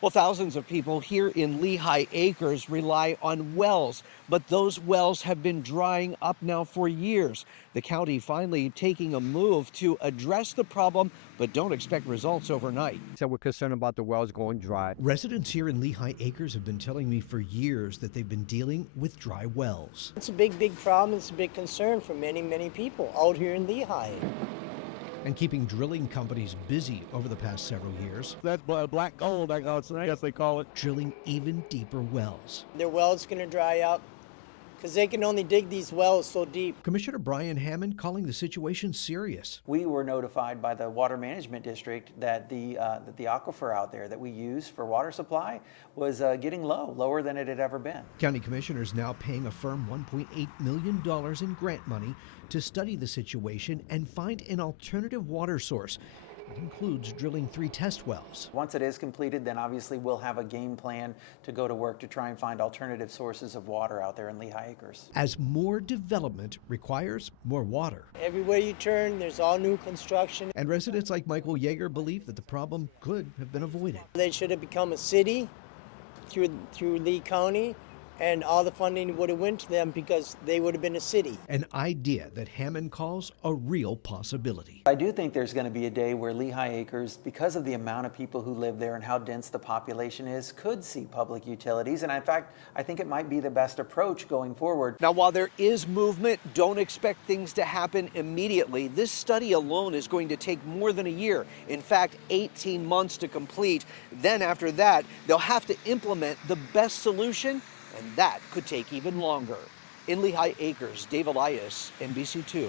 Well, thousands of people here in Lehigh Acres rely on wells, but those wells have been drying up now for years. The county finally taking a move to address the problem, but don't expect results overnight. So we're concerned about the wells going dry. Residents here in Lehigh Acres have been telling me for years that they've been dealing with dry wells. It's a big problem. It's a big concern for many people out here in Lehigh. And keeping drilling companies busy over the past several years. That's black gold, I guess they call it. Drilling even deeper wells. Their well's going to dry up because they can only dig these wells so deep. Commissioner Brian Hammond calling the situation serious. We were notified by the Water Management District that the aquifer out there that we use for water supply was getting lower than it had ever been. County commissioners now paying a firm $1.8 million in grant money to study the situation and find an alternative water source. It includes drilling 3 test wells. Once it is completed, then obviously we'll have a game plan to go to work to try and find alternative sources of water out there in Lehigh Acres. As more development requires more water. Everywhere you turn, there's all new construction. And residents like Michael Yeager believe that the problem could have been avoided. They should have become a city through Lee County, and all the funding would have went to them because they would have been a city. An idea that Hammond calls a real possibility. I do think there's going to be a day where Lehigh Acres, because of the amount of people who live there and how dense the population is, could see public utilities. And in fact, I think it might be the best approach going forward. Now, while there is movement, don't expect things to happen immediately. This study alone is going to take more than a year. In fact, 18 months to complete. Then after that, they'll have to implement the best solution, and that could take even longer. In Lehigh Acres, Dave Elias, NBC2.